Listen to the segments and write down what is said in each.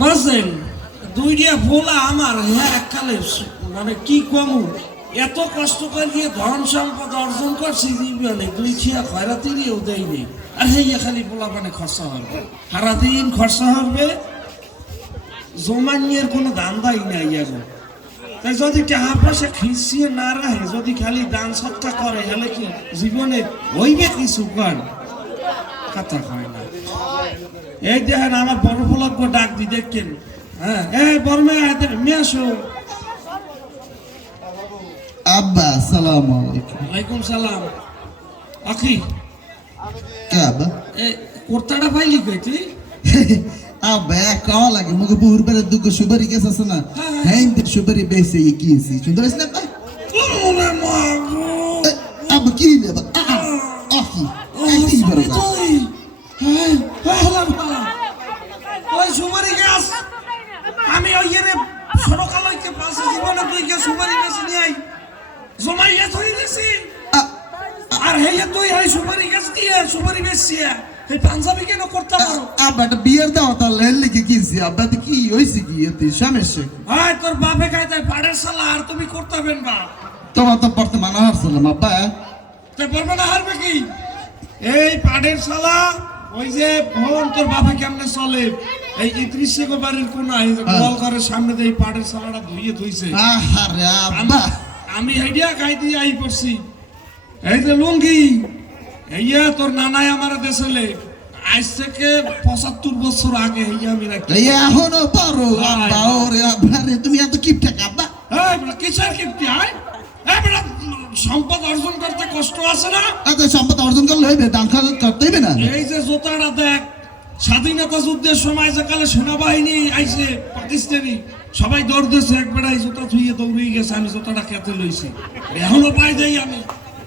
বুঝছেন দুইটা ভোলা আমার হ্যাঁ এককালে মানে কি কমু এত কষ্ট করে ধন সম্পদ অর্জন করছি জীবনে দুই খিয়া খয়রাতিরিও দেয়নি আর হেয়া খালি পোলা মানে খরচা হবে সারাদিন খরচা হবে জমানিয়ের কোনো ধান্দাই নাই এখন তাই যদি টাকা পয়সা খিচিয়ে না রাখে যদি খালি দান সৎকা করে তাহলে কি জীবনে হইবে কিছু কর কথা হয় না। এই দেখেন আমার বড় ফলক ডাক দি দেখেন হ্যাঁ এই বড় মেয়ে আসো। আব্বা আসসালামু আলাইকুম। ওয়ালাইকুম সালাম। আকি কে আব্বা? এ কোর্তাটা পাইলি কই তুই? আব্বা কল লাগে মুগে বহুর বেলা দুগো সুপারি কেস আছে না হ্যাঁ সুপারি বেসে কিছি সুন্দর আছে না ওরে মা আব্বা কি রে আব্বা আকি কি বড় তুই হ্যাঁ হলাম ওই সুপারি গাছ আমি ওই এর সরকালইতে পাশে জীবনে তুই কে সুপারি গাছ নিয়ে আই জমাইয়া ধরে দিছি আর হেয়া তুই এই সুপারি গাছ দিয়ে সুপারি বেচছিয়া এই পাঞ্জাবি কেন করতে পারো? আব্বা এটা বিয়ের দাও তার লেল লিখে কিনছি আব্বা তো কি হইছে কি এতে সমস্যা ভাই তোর বাপে খাইতে পাড়ের শালা আর তুমি করতে পারবেন না তোমার তো পড়তে মানা হারছিলাম আব্বা তে বলবে না হারবে কি এই পাড়ের শালা ওই যে ভবন তোর বাপে কেমনে চলে এই ৩০ গো বাড়ির কোন এই যে গোয়াল ঘরের সামনে দিয়ে এই পাড়ের শালাটা ধুইয়ে ধুইছে আহারে আব্বা আমি হেডিয়া খাই দিয়ে আই পড়ছি এই যে লুঙ্গি এইয়া তোর নানাই আমার দেশলে আজ থেকে ৭৫ বছর আগে হইয়া আমি রাখি এই এখনো পারো আব্বা ওরে আব্বা রে তুমি এত কিপটা আব্বা এই বড় কিসের কিপটি আয় এই বড় সম্পদ অর্জন করতে কষ্ট আছে না এত সম্পদ অর্জন করলে হইবে ডাঙ্কা করতে হইবে না এই যে জোতাটা দেখ স্বাধীনতা যুদ্ধের সময় যে কালে সেনাবাহিনী আইছে পাকিস্তানি সবাই দৌড় দিয়েছে একবার এই জোতা ধুইয়ে দৌড়িয়ে গেছে আমি জোতাটা খেতে লইছি এখনো পাই দেই আমি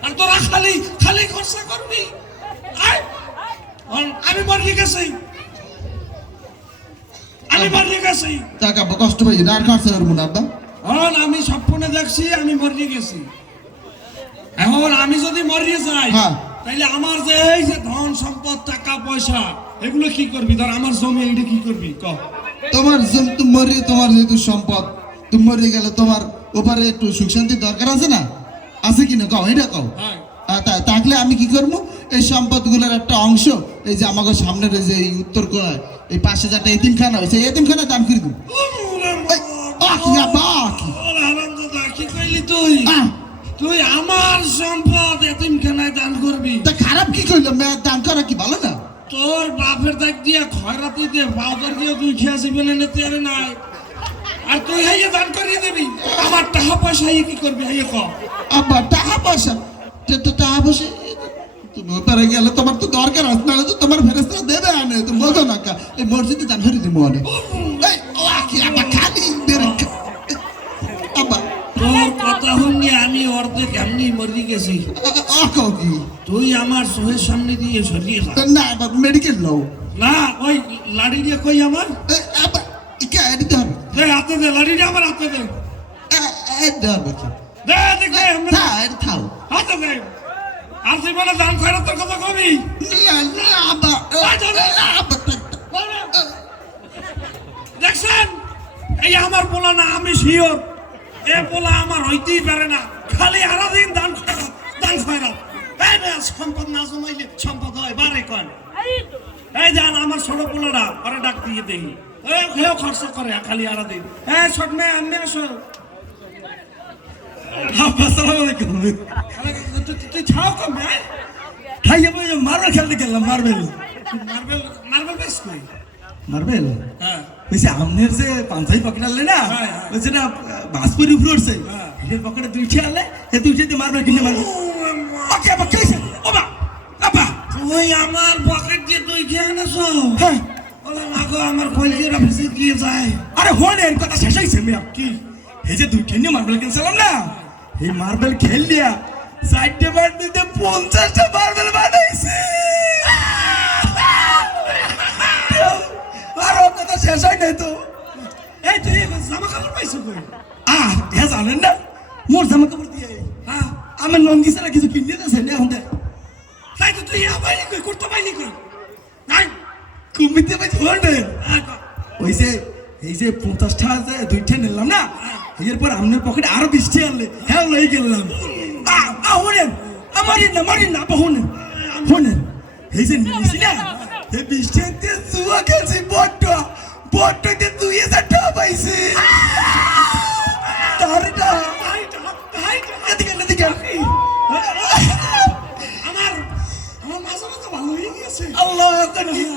আর তোরা খালি খালি খরচা করবি আয় আমি মরিয়ে গেছি আমি মরিয়ে গেছি টাকা কষ্ট পাই না আর খরচা করবো না আব্বা এখন আমি স্বপ্নে দেখছি আমি মরিয়ে গেছি এখন আমি যদি মরিয়ে যাই তাইলে আমার যে এই যে ধন সম্পদ টাকা পয়সা এগুলো কি করবি ধর আমার জমি এইটা কি করবি ক তোমার মরি তোমার যেহেতু সম্পদ তুমি মরে গেলে তোমার ওপারে একটু সুখ শান্তি দরকার আছে না আছে কিনা কও এটা কও থাকলে আমি কি করবো এই সম্পদ গুলোর একটা অংশ এই যে আমাকে সামনের এই যে উত্তর কোণায় এই পাশে যেটা এতিমখানা হয়েছে এতিমখানা দান করে দেবো কি কইলি তুই তুই আমার সম্পদ এতিমখানায় দান করবি তা খারাপ কি করলাম দান করা কি ভালো না তোর বাপের দেখ দিয়ে খয়রাতি দিয়ে পাউডার দিয়ে তুই খেয়েছি বলে নিতে আরে নাই আর তুই হাইয়ে দান করিয়ে দিবি আমার টাকা পয়সা কি করবি হাইয়ে ক আবার টাকা পয়সা টাকা পয়সা তুমি ওপারে গেলে তোমার তো দরকার আছে না তো তোমার ফেরেস্তারা দেবে আনে তুমি বোঝো না কা এই মসজিদে দান করে দিব অনেক এই ও কি আবার খালি বের আবার তোর কথা শুনে আমি অর্ধেক এমনি মরে গেছি কি তুই আমার চোখের সামনে দিয়ে সরিয়ে যা না আবার মেডিকেল লও না ওই লাড়ি দিয়ে কই আমার আবার কে দিতে হবে দে হাতে দে লাড়ি দিয়ে আমার হাতে দে হবে কি দে দেখে না এটা থাও হাতে দে আর জীবনে দান খয়রাত তোর কথা কবি না না আবার দেখছেন এই আমার পোলা না আমি শিওর এ পোলা আমার হইতেই পারে না খালি আরাদিন দান খয়রাত দান খয়রাত এই বেশ সম্পদ না জমাইলে সম্পদ হয় বারে কন এই জান আমার ছোট পোলারা আরে ডাক দিয়ে দেখি হেও খরচ করে খালি আরাদিন এই ছোট মেয়ে আমি আসো আসসালামু আলাইকুম তুই ছাও কম খাইয়ে বই মার্বেল খেলতে গেলাম মার্বেল মার্বেল মার্বেল বেশ কই মার্বেল হ্যাঁ বলছে আমনের যে পাঞ্জাবি পকেট আনলে না বলছে না বাসপুরি উপরে উঠছে এর পকেটে দুই খেয়ালে এ দুই খেতে মার্বেল কিনে মারবে ওকে আবার খেয়েছে ও বা আবা তুই আমার পকেট দিয়ে তুই খেয়ে আনছো হ্যাঁ ওলা মাগো আমার কলজির অফিসে গিয়ে যায় আরে হন এর কথা শেষ হয়েছে মিয়া কি এই যে দুই খেয়ে মার্বেল কিনছিলাম না এই মার্বেল খেললিয়া সাইডে বার দিতে 50টা মার্বেল বানাইছে আর ও কথা শেষ হয় নাই তো এই তুই জামা কাপড় পাইছো কই হ্যাঁ জানেন না মোর জামা কাপড় দিয়ে হ্যাঁ আমার লঙ্গি ছাড়া কিছু কিনে দিয়েছে না এখন তাই তো তুই আবাইলি কই করতে পাইলি কই নাই কুমিতে পাইছি হন্ডে ওইসে এই যে 50 টাকা যে দুইটা নিলাম না এরপর আপনার পকেটে আরো 20 টাকা আনলে হ্যাঁ লই গেলাম শুনেন মারিন না শুনেন শুনেন এই যে নিয়েছি না এই 20 টাকা দিয়ে জুয়া খেলছি বড্ডতে 2000 টাকা পাইছি তারটা এদিকে আমার মাঝে মাঝে ভালো হয়ে গেছে আল্লাহ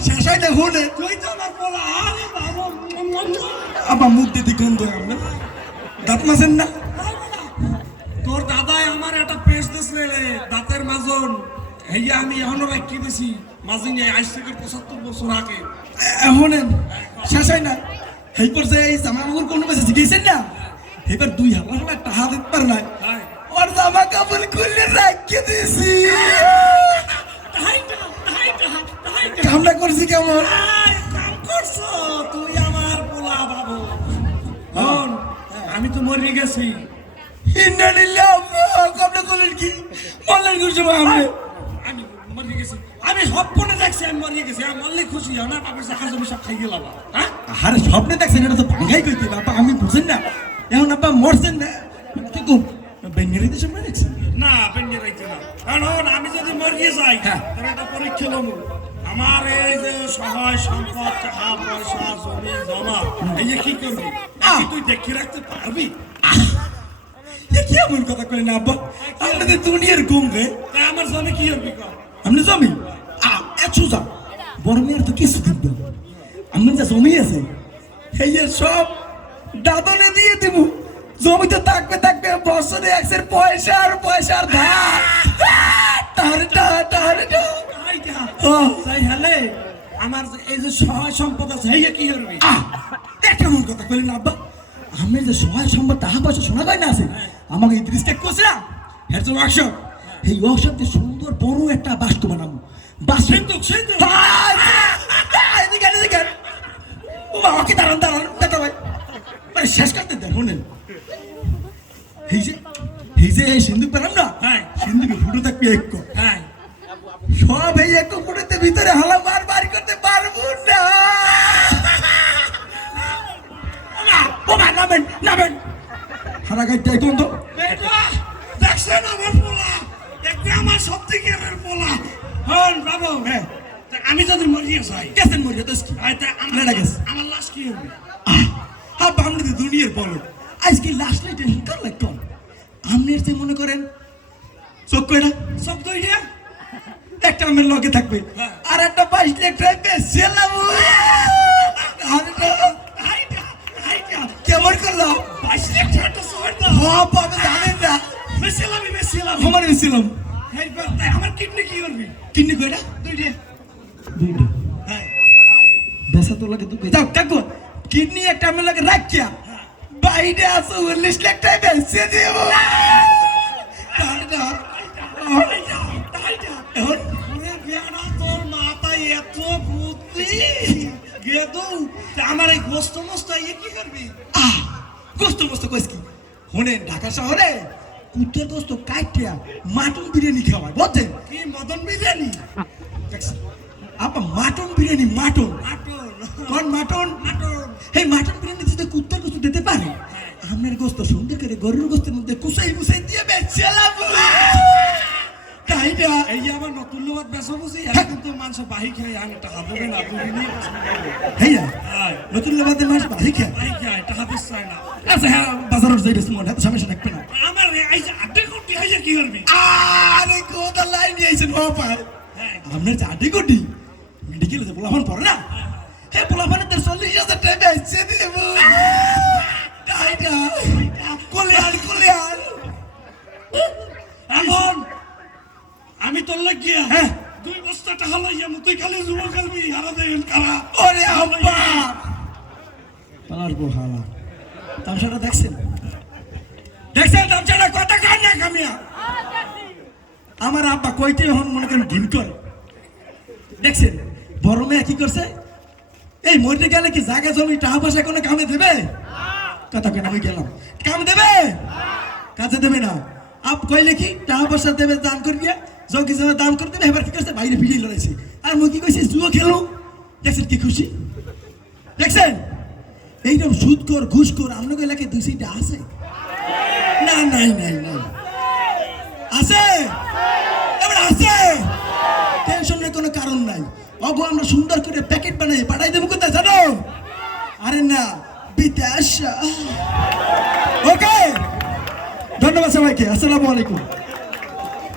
শেষ হয় না শুনে তুই তো আমার পোলা আরে বাবা আবার মুখ দিতে গন্ধ আপনার দাঁত মাসেন না তোর দাদাই আমার একটা পেস্ট দিয়েছিল দাঁতের মাজন এই যে আমি এখনো রাখি দিছি মাঝিন আজ থেকে 75 বছর আগে শুনেন শেষ হয় না এই পর্যায়ে এই জামা কাপড় কোনো বেশি শিখেছেন না এবার 2,000 টাকা দিতে পার নাই ওর জামা কাপড় খুলে রাখিয়ে দিয়েছি কামটা করছি কেমন কাম করছো তুই আমার পোলা বাবু আমি তো মরে গেছি কামটা করলেন কি বললেন করছি আমি আমি মরে গেছি আমি স্বপ্নে দেখছি আমি মরে গেছি আমি মরলে খুশি হও না বাপের চাকা জমি সব খাই গেলাম হ্যাঁ আরে স্বপ্নে দেখছেন এটা তো ভাঙ্গাই কইতে বাবা আমি বুঝেন না এখন আপা মরছেন না কি কোন বেঙ্গলিতে সামনে দেখছেন না পেন্ডে রাইতে না কারণ আমি যদি মরিয়ে যাই তাহলে একটা পরীক্ষা নেব আমার এই যে সহায় সম্পদ টাকা পয়সা জমি জমা এই যে কি করবি তুই দেখে রাখতে পারবি কি এমন কথা কইলেন আব্বা আপনাদের দুনিয়ার ঘুম গে তাই আমার জমি কি করবি কর আপনি জমি সোজা বড় মেয়ের তো কিছু দিব আমার যা জমি আছে এই যে সব দাদনে দিয়ে দিব জমি তো থাকবে বছরে একসের পয়সার ধার তাই হলে আমার এই যে সহায় সম্পদ আছে এই কি করবি কেমন কথা কইলেন আব্বা আমি যে সহায় সম্পদ টাকা পয়সা শোনা যায় না আছে আমাকে ইদ্রিস টেক করছে না এর যে ওয়ার্কশপ এই ওয়ার্কশপ দিয়ে সুন্দর বড় একটা বাস্ক বানাবো সিন্ধুক এদিকে ও বাবা কি দাঁড়ান দাঁড়া ভাই মানে শেষ করতে দেন শুনেন এই সিন্ধুক পেলাম না হ্যাঁ সিন্ধুকে ফুটো থাকবে এক হ্যাঁ সব এই এক ফুটোতে ভিতরে হালা বার করতে পারবো না ও মা নামেন হারা গাইতে কোন তো দেখছেন আমার পোলা দেখবে আমার সত্যিকারের পোলা হন বাবু হ্যাঁ আমি যদি মরিয়ে যাই গেছেন মরিয়া তো কি আমার লাশ কি হবে আপনি দুনিয়ার বলো আজকে লাস্ট লাইটে হিকার লাগতো আপনি যে মনে করেন চোখ কয়টা সব দইটা একটা আমার লগে থাকবে আর একটা 22 লাখ টাকা বেচলাম কেমন করলো 22 লাখ টাকা সর দাও হ্যাঁ পাবে জানেন না বেশিলাম আমার বেচলাম আমার কিডনি কি করবি কিডনি কয়টা দুইটা হ্যাঁ বেচা তো লাগে দুটো যাও কাকু কিডনি একটা আমার লগে রাখিয়া বাইরে আসো 40 লাখ টাকা বেচে দেব তোর মাথায় এত বুদ্ধি গেদু আমার এই গোস্ত মস্ত ইয়ে কি করবি গোস্ত মস্ত কইস কি শুনেন ঢাকা শহরে কুত্তের গোস্ত কাইটিয়া মাটন বিরিয়ানি খাওয়ায় বুঝছেন কি মদন বিরিয়ানি আপা মাটন বিরিয়ানি মাটন নাটন কোন মাটন এই মাটন বিরিয়ানি যদি কুত্তের গোস্ত দিতে পারে আপনার গোস্ত সুন্দর করে গরুর গোস্তের মধ্যে কুসাই দিয়ে বেচলাম কাইটা এই যে আমার নতুন লোক বেসা বুঝি কিন্তু মানুষ বাহি খাই আমি টাকা দেবে না তুই নিয়ে হেয়া নতুন লোকের মানুষ বাহি খায় বাহি খাই টাকা দিস চাই না আচ্ছা হ্যাঁ বাজারের যাই বেশ মনে এত সমস্যা থাকবে না আমার এই যে আটে কোটি হাজার কি করবি আরে কোথা লাইন নিয়েছেন ও পায় আপনার চাটি কোটি মেডিকেলে যে পোলাপান পড়ে না হ্যাঁ পোলাপানের 40,000 টাকা বেচে দেব কলিয়ার এখন আমি তোর লাগিয়া হ্যাঁ 2 বস্তা টাকা লইয়া তুই খালি জুয়া খেলবি হারা দেবেন কারা ওরে আব্বা পালার গো হালা তামসাটা দেখছেন তামসাটা কথা কান না কামিয়া আমার আব্বা কইতে হন মনে করেন ঘিন করে দেখছেন বড় মেয়ে কি করছে এই মরতে গেলে কি জায়গা জমি টাকা পয়সা কোনো কামে দেবে কথা কেন আমি গেলাম কাম দেবে কাজে দেবে না আপ কইলে কি টাকা পয়সা দেবে দান করিয়া জগি জমা দান করে দেবে এবার কি করছে বাইরে ভিড়ে লড়াইছে আর মুই কি কইছি জুয়া খেলো দেখছেন কি খুশি দেখছেন এইরকম সুদখোর ঘুষখোর আপনাকে এলাকায় 2-3টা আছে? না, নাই নাই নাই আছে, এবার আছে। টেনশনের কোনো কারণ নাই। অগো আমরা সুন্দর করে প্যাকেট বানাই পাঠাই দেবো কোথায় জানো? আরে না, বিদেশ। ওকে, ধন্যবাদ সবাইকে, আসসালামু আলাইকুম।